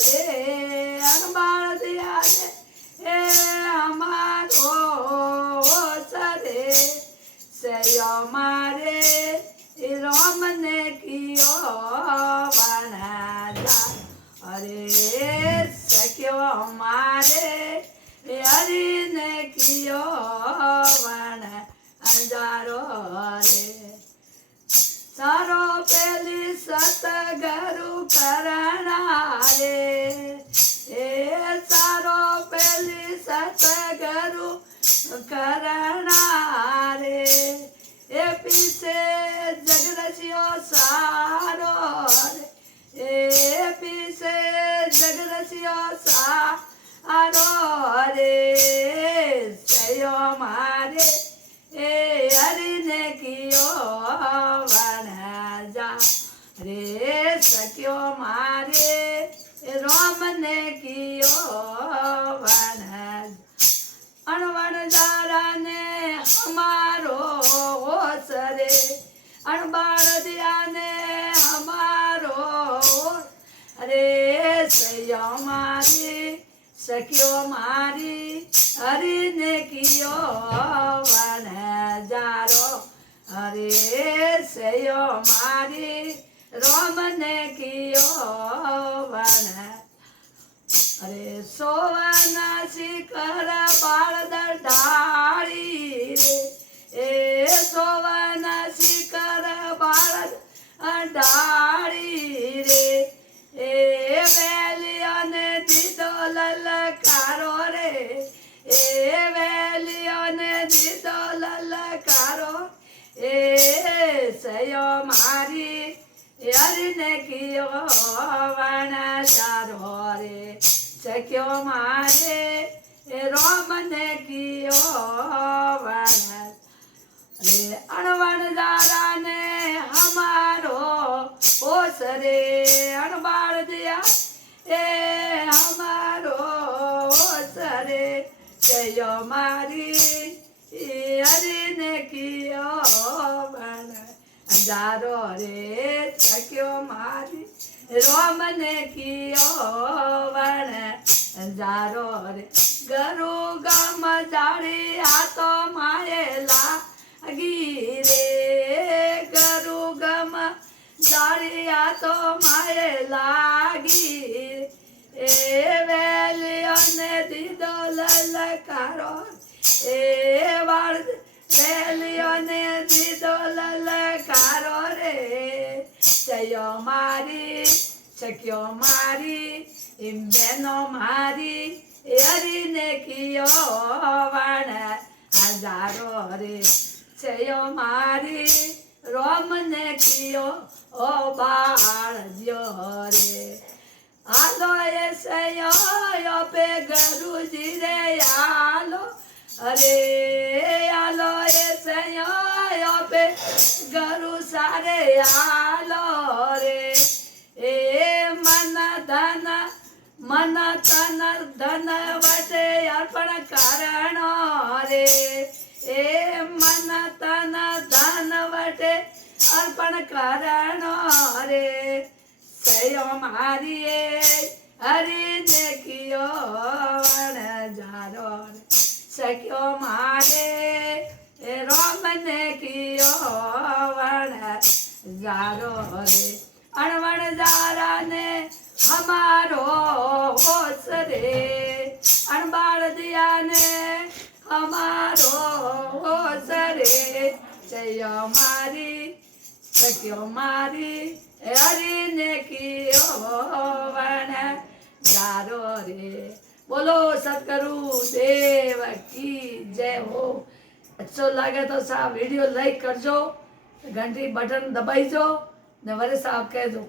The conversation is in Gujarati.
રે અણબાળ દિયા ને એ અમારો સરે સયો મારે રામ ને કિયો વણા જા અરે સખ્યો મારે હરી ને કિયો વણા અંજારો રે સારો પેલી સતગરુ કરણા રે એ સારો પેલી સતગરુ કરણા રે એ પીસે જગરસિયો સારો રે એ પીસે જગરસિયો સારો રે સયો મારે એ હરીને કિયો વણા જા રે સખ્યો મારે રામ ને કિયો વણા અણવણ જારા ને હમારો સરે અણબાળ દિયા ને હમારો અરે સૈયો મારી સખ્યો મારી હરીને કિયો વણા જારો અરે સૈયો મારી રામ ને કિયો વણા અરે સોવાના શિખર બાળદ ઢાળી રે એ સોવાના શિખર બાળદ ઢાળી રે એ વેલીઓને દીધો લલકારો રે એ વેલીઓને દીધો લલકારો એ સયો મારી હરીને કિયો વણા જારો રે સખ્યો મારે રામ ને કિયો વણા રે અણવણ જારા ને હમારો ઓસ રે અણબાળ દિયા એ હમારો ઓસ રે સયો મારી હરીને કિયો વણા જારો રે સખ્યો મારી રામ ને કિયો વણા જારો રે ગરુ ગામ જાળી હાથો માયેલા ગી રે ગરુ ગામ જાળી હાથો માયેલા ગી એ વેલીઓને દીધો લલકારો એ વાળ વેલીઓને દીધો લલકારો રે સયો મારી સખ્યો મારી બેનો મારી હરીને કિયો વણા હજારો રે સયો મારી રામ ને કિયો ઓ બાળજો રે આલો એ સયો પે ગરુજી રે આલો અરે આલો એ સયો પે ગરુ સારે આલો રે એ મન ધન મન તન ધન વટે અર્પણ કરણો રે એ મન તન ધન વટે અર્પણ કરણો રે સયો મારી હરીને કિયો વણા જારો રે સખ્યો મારે રામ ને કિયો વણા જારો રે અણવણ જારા ને હમારો હોશ રે અણબાળ દિયા ને હમારો હોશ રે સયો મારી સખ્યો મારી હરીને કિયો વણા જારો રે બોલો સતગુરુ દેવ કી જય હો अच्छो लगे तो साहब वीडियो लाइक करजो घंटी बटन दबाईजो ने वरे साहब कहजो